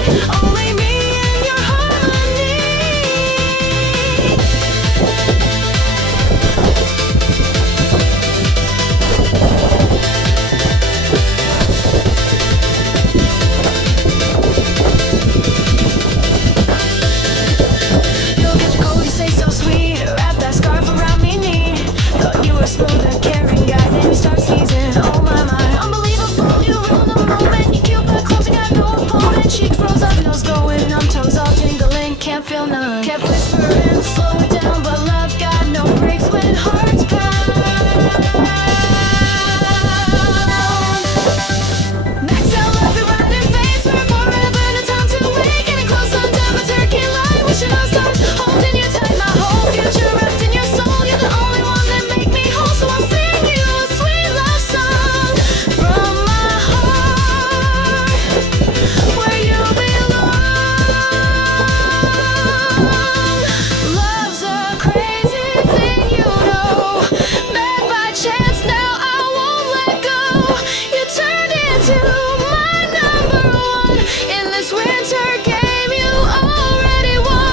only me and your harmony. You'll get your coat, you say so sweet. Wrap that scarf around me knee. Thought you were smooth and caring guy, then you start sneezing. Oh my, unbelievable. You ruin the moment. You cute but close, you got no opponent. Cheek froze up, nose going numb, toes all tingling, can't feel none. Kept whispering, slow it down, but love got no brakes when hearts pound. Max out love, we run in face. We're forever, no time to wait. Getting close on down the turkey line, wishing on stars, holding you tight. My whole future wrapped in your soul. You're the only one that make me whole, so I'll sing you a sweet love song from my heart, where you belong. Love's a crazy thing, you know. Met by chance, now I won't let go. You turned into my number one in this winter game. You already won.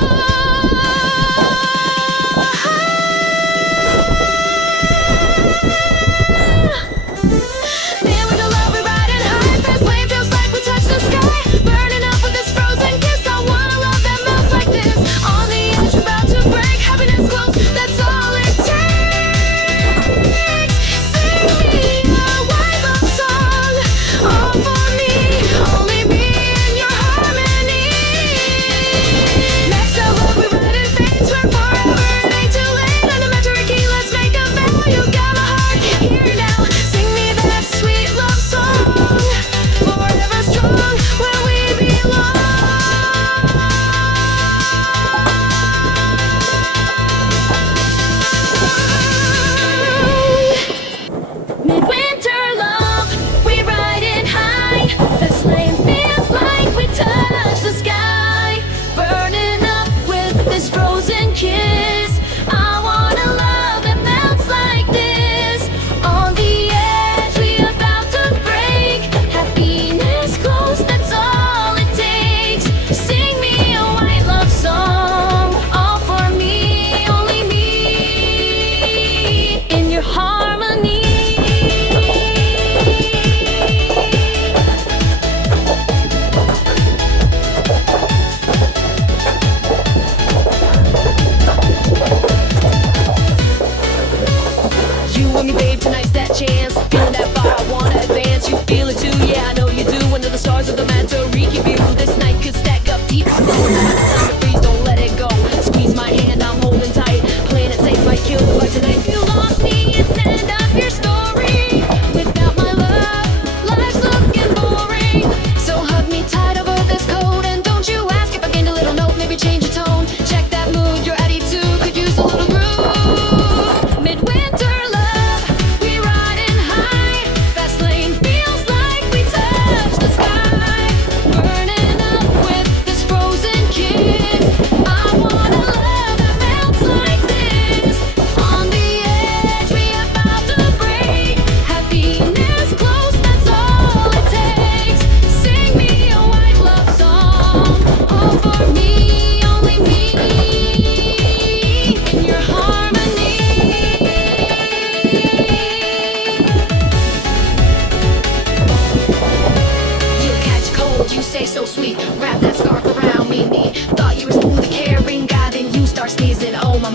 Man, with the love we riding high, fast lane feels like we touch the sky. Burning up with this frozen kiss. I wanna love that melts like this. On the edge, about to break. Happiness close, that's all it takes. Sing me a white love song, all for me, only me and your harmony. Max out love, we ride in fades. We're forever, it ain't too late. On a metric key, let's make a vow. You got my heart here now. Sing me that sweet love song, forever strong where we belong. Midwinter love, we riding high. Fast lane feels like we touch the sky. Burning up with this frozen kiss. I wanna love that melts like this. On the edge, we about to break. Happiness close, that's all it takes. Sing me a white love song, all for me, only me, in your harmony. You and me, babe, tonight's that chance. Feeling that fire, I wanna advance. You feel it too, yeah, I know you do. Under the stars of the Toraichi view, this night could stack up deep. Time to freeze, don't let it go. Squeeze my hand, I'm holding tight. Playing it safe, might kill the bug tonight. If you lost me, it's the end of your story. Without my love, life's looking boring. So hug me tight over this coat, and don't you ask if I gained a little note. Maybe change your tone, check that mood. Your attitude could use a little groove. Midwinter love, we riding high. Fast lane feels like we touch the sky. Burning up with this frozen kiss. I wanna love that melts like this. On the edge, we about to break. Happiness close, that's all it takes. Sing me a white love song, all for me, only me, in your harmony. You catch cold, you say so sweet. Wrap that scarf around me. Thought you were smooth and caring guy, then you start sneezing. Oh my,